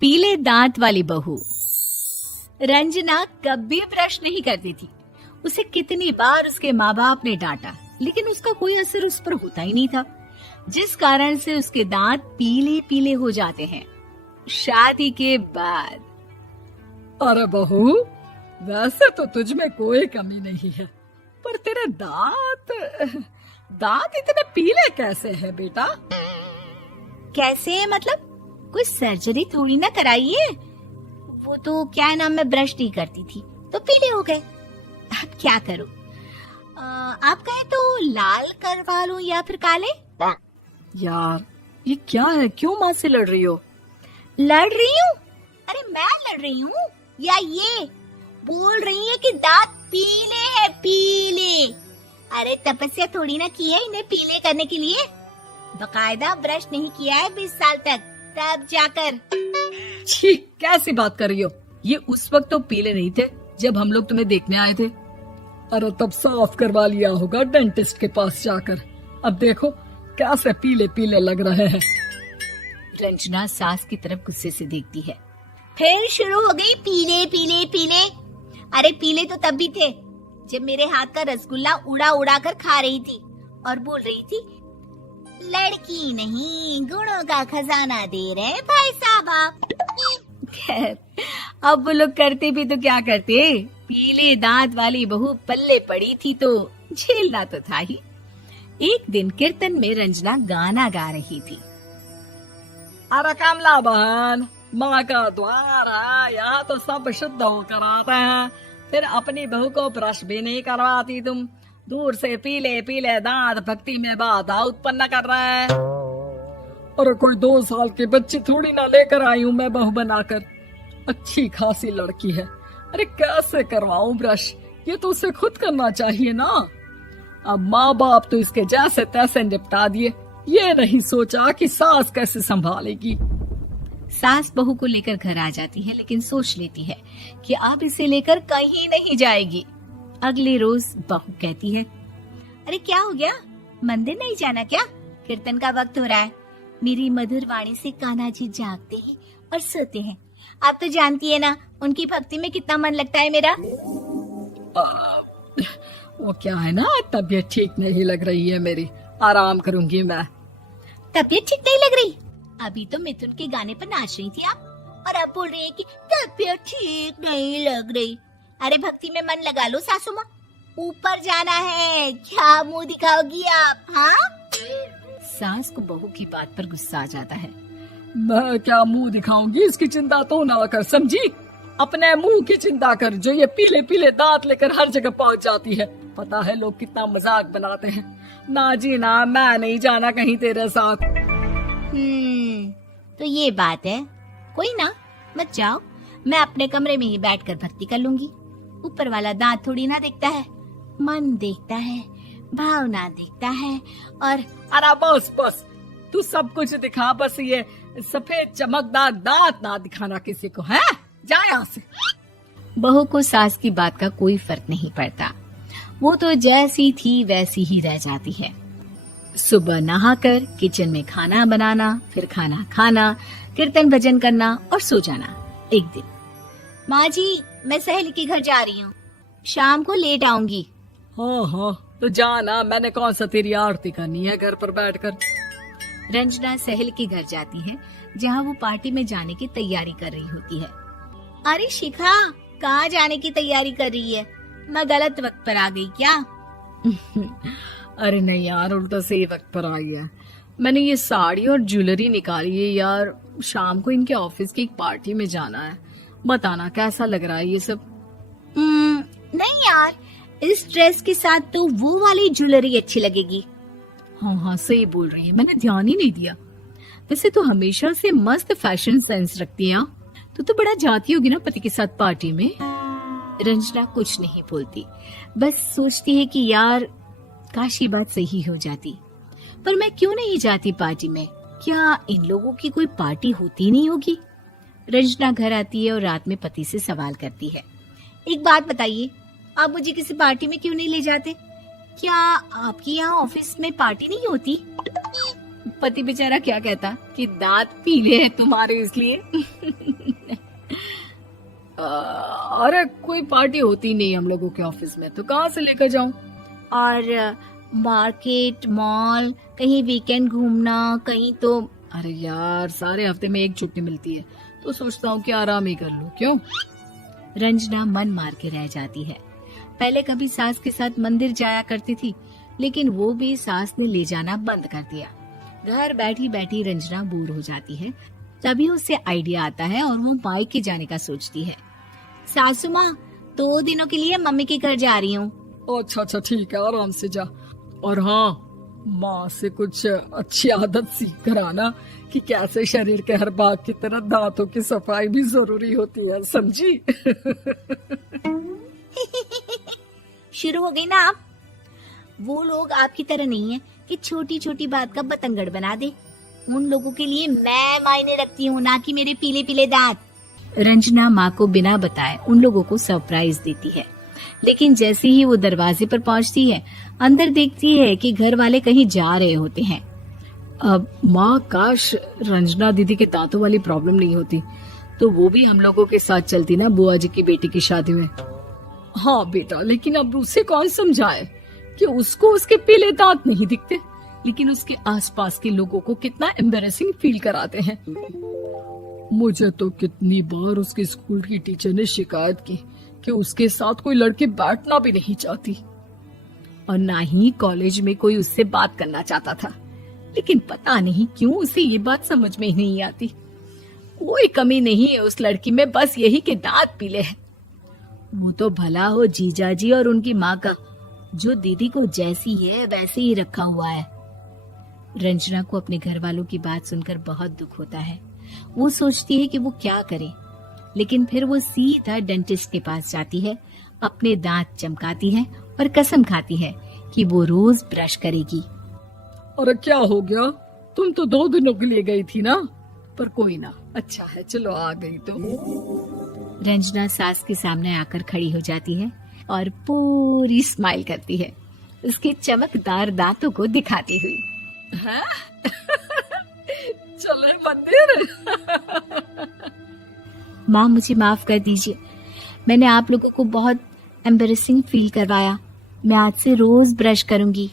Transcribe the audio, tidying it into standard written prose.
पीले दांत वाली बहू। रंजना कभी ब्रश नहीं करती थी। उसे कितनी बार उसके माँ बाप ने डांटा, लेकिन उसका कोई असर उस पर होता ही नहीं था, जिस कारण से उसके दांत पीले पीले हो जाते हैं। शादी के बाद अरे बहू, वैसे तो तुझ में कोई कमी नहीं है, पर तेरे दांत इतने पीले कैसे हैं बेटा? कैसे मतलब? कोई सर्जरी थोड़ी ना कराइए। वो तो क्या नाम, मैं ब्रश नहीं करती थी तो पीले हो गए। अब क्या करूं? आप कहें तो लाल करवा लूं या फिर काले? यार ये क्या है, क्यों माँ से लड़ रही हो? लड़ रही हूँ? अरे मैं लड़ रही हूँ या ये बोल रही है कि दांत पीले हैं, पीले। अरे तपस्या थोड़ी ना की है इन्हें पीले करने के लिए। बकायदा ब्रश नहीं किया है 20 साल तक, तब जाकर। छी, कैसी बात कर रही हो? ये उस वक्त तो पीले नहीं थे जब हम लोग तुम्हें देखने आए थे। अरे तब साफ करवा लिया होगा डेंटिस्ट के पास जाकर। अब देखो कैसे पीले पीले लग रहे हैं। रंजना सास की तरफ गुस्से से देखती है। फिर शुरू हो गई पीले पीले पीले। अरे पीले तो तब भी थे जब मेरे हाथ का रसगुल्ला उड़ा उड़ा कर खा रही थी और बोल रही थी, लड़की नहीं गुणों का खजाना दे रहे भाई साहब आप। खैर, अब वो लोग करते भी तो क्या करते, पीले दांत वाली बहू पल्ले पड़ी थी तो झेलना तो था ही। एक दिन कीर्तन में रंजना गाना गा रही थी। अरे कमला बहन, माँ का द्वार है, यहाँ तो सब शुद्ध होकर आते हैं, फिर अपनी बहू को ब्रश भी नहीं करवाती तुम। दूर से पीले पीले दांत भक्ति में बाधा उत्पन्न कर रहे हैं। अरे कोई 2 साल की बच्ची थोड़ी ना लेकर आई हूँ मैं बहू बनाकर। अच्छी खासी लड़की है, अरे कैसे करवाऊं ब्रश? ये तो उसे खुद करना चाहिए ना। अब माँ बाप तो इसके जैसे तैसे निपटा दिए, ये नहीं सोचा कि सास कैसे संभालेगी। सास बहू को लेकर घर आ जाती है, लेकिन सोच लेती है कि अब इसे लेकर कहीं नहीं जाएगी। अगले रोज बहू कहती है, अरे क्या हो गया, मंदिर नहीं जाना क्या? कीर्तन का वक्त हो रहा है। मेरी मधुर वाणी से कान्हा जी जागते हैं और सोते हैं। आप तो जानती है ना उनकी भक्ति में कितना मन लगता है मेरा। वो क्या है ना, तबीयत ठीक नहीं लग रही है मेरी, आराम करूंगी मैं। तबीयत ठीक नहीं लग रही? अभी तो मिथुन के गाने पर नाच रही थी आप, और अब बोल रही है कि तबीयत ठीक नहीं लग रही। अरे भक्ति में मन लगा लो सासू माँ, ऊपर जाना है, क्या मुंह दिखाओगी आप? हाँ? सास को बहू की बात पर गुस्सा आ जाता है। मैं क्या मुंह दिखाऊंगी, इसकी चिंता तो ना कर, समझी? अपने मुंह की चिंता कर, जो ये पीले पीले दांत लेकर हर जगह पहुंच जाती है। पता है लोग कितना मजाक बनाते हैं। ना जी ना, मैं नहीं जाना कहीं तेरे साथ। तो ये बात है, कोई ना, मत जाओ, मैं अपने कमरे में ही बैठकर भक्ति कर लूंगी। ऊपर वाला दांत थोड़ी ना देखता है, मन देखता है, भावना देखता है। और अरे बस बस, तू सब कुछ दिखा, बस ये सफेद चमकदार दांत ना दिखाना किसी को, है? जा यहाँ से। बहू को सास की बात का कोई फर्क नहीं पड़ता, वो तो जैसी थी वैसी ही रह जाती है। सुबह नहाकर किचन में खाना बनाना, फिर खाना खाना, कीर्तन भजन करना और सो जाना। एक दिन, माँ जी मैं सहेली के घर जा रही हूँ, शाम को लेट आऊंगी। हाँ हाँ तो जाना, मैंने कौन सा तेरी आरती करनी है घर पर बैठकर। रंजना सहेली के घर जाती है, जहाँ वो पार्टी में जाने की तैयारी कर रही होती है। अरे शिखा, कहाँ जाने की तैयारी कर रही है? मैं गलत वक्त पर आ गई क्या? अरे नहीं यार, उल्टा सही वक्त पर आ गया। मैंने ये साड़ी और ज्वेलरी निकाली है यार, शाम को इनके ऑफिस की एक पार्टी में जाना है। बताना कैसा लग रहा है ये सब? नहीं यार, इस ड्रेस के साथ तो वो वाली ज्वेलरी अच्छी लगेगी। हाँ हाँ सही बोल रही है, मैंने ध्यान ही नहीं दिया। वैसे तो हमेशा से मस्त फैशन सेंस रखती है। तो बड़ा जाती होगी ना पति के साथ पार्टी में। रंजना कुछ नहीं बोलती, बस सोचती है कि यार काश ये बात सही हो जाती, पर मैं क्यों नहीं जाती पार्टी में? क्या इन लोगों की कोई पार्टी होती नहीं होगी? रंजना घर आती है और रात में पति से सवाल करती है, एक बात बताइए, आप मुझे किसी पार्टी में क्यों नहीं ले जाते? क्या आपकी यहाँ ऑफिस में पार्टी नहीं होती? पति बेचारा क्या कहता कि दांत पीले हैं तुम्हारे इसलिए। अरे कोई पार्टी होती नहीं हम लोगों के ऑफिस में, तो कहाँ से लेकर जाऊं? और मार्केट, मॉल, कहीं वीकेंड घूमना, कहीं तो। अरे यार, सारे हफ्ते में एक छुट्टी मिलती है, तो सोचता हूँ कि आराम ही कर लूं। क्यों? रंजना मन मार के रह जाती है। पहले कभी सास के साथ मंदिर जाया करती थी, लेकिन वो भी सास ने ले जाना बंद कर दिया। घर बैठी बैठी रंजना बोर हो जाती है। तभी उसे आइडिया आता है और वो मायके जाने का सोचती है। सासू माँ, 2 दिनों के लिए मम्मी के घर जा रही हूँ। अच्छा अच्छा, ठीक है, आराम से जा। और हाँ, माँ से कुछ अच्छी आदत सीख कर आना कि कैसे शरीर के हर भाग की तरह दांतों की सफाई भी जरूरी होती है, समझी? शुरू हो गई ना आप। वो लोग आपकी तरह नहीं है कि छोटी छोटी बात का बतंगड़ बना दे। उन लोगों के लिए मैं मायने रखती हूँ, ना कि मेरे पीले पीले दांत। रंजना माँ को बिना बताए उन लोगों को सरप्राइज देती है, लेकिन जैसे ही वो दरवाजे पर पहुंचती है, अंदर देखती है कि घर वाले कहीं जा रहे होते हैं। अब माँ, काश रंजना दीदी के दांतों वाली प्रॉब्लम नहीं होती, तो वो भी हम लोगों के साथ चलती ना बुआ जी की बेटी की शादी में। हाँ बेटा, लेकिन अब उसे कौन समझाए कि उसको उसके पीले दांत नहीं दिखते, लेकिन उसके आसपास के लोगों को कितना एम्बैरेसिंग फील कराते हैं। मुझे तो कितनी बार उसके स्कूल की टीचर ने शिकायत की कि उसके साथ कोई लड़की बैठना भी नहीं चाहती, और ना ही कॉलेज में कोई उससे बात करना चाहता था। लेकिन पता नहीं क्यों उसे ये बात समझ में ही नहीं आती। कोई कमी नहीं है उस लड़की में, बस यही कि दांत पीले हैं। वो तो भला हो जीजा जी और उनकी माँ का, जो दीदी को जैसी है वैसे ही रखा हुआ है। रंजना को अपने घर वालों की बात सुनकर बहुत दुख होता है। वो सोचती है कि वो क्या करे, लेकिन फिर वो सीधा डेंटिस्ट के पास जाती है, अपने दांत चमकाती है और कसम खाती है कि वो रोज ब्रश करेगी। अरे क्या हो गया? तुम तो 2 दिनों के लिए गई थी ना, पर कोई ना, अच्छा है, चलो आ गई तो। रंजना सास के सामने आकर खड़ी हो जाती है और पूरी स्माइल करती है, उसके चमकदार दांतों को दिखाती हुई। हैं? चले मंदिर। माँ, मुझे माफ कर दीजिए, मैंने आप लोगों को बहुत एम्बैरेसिंग फील करवाया। मैं आज से रोज ब्रश करूंगी।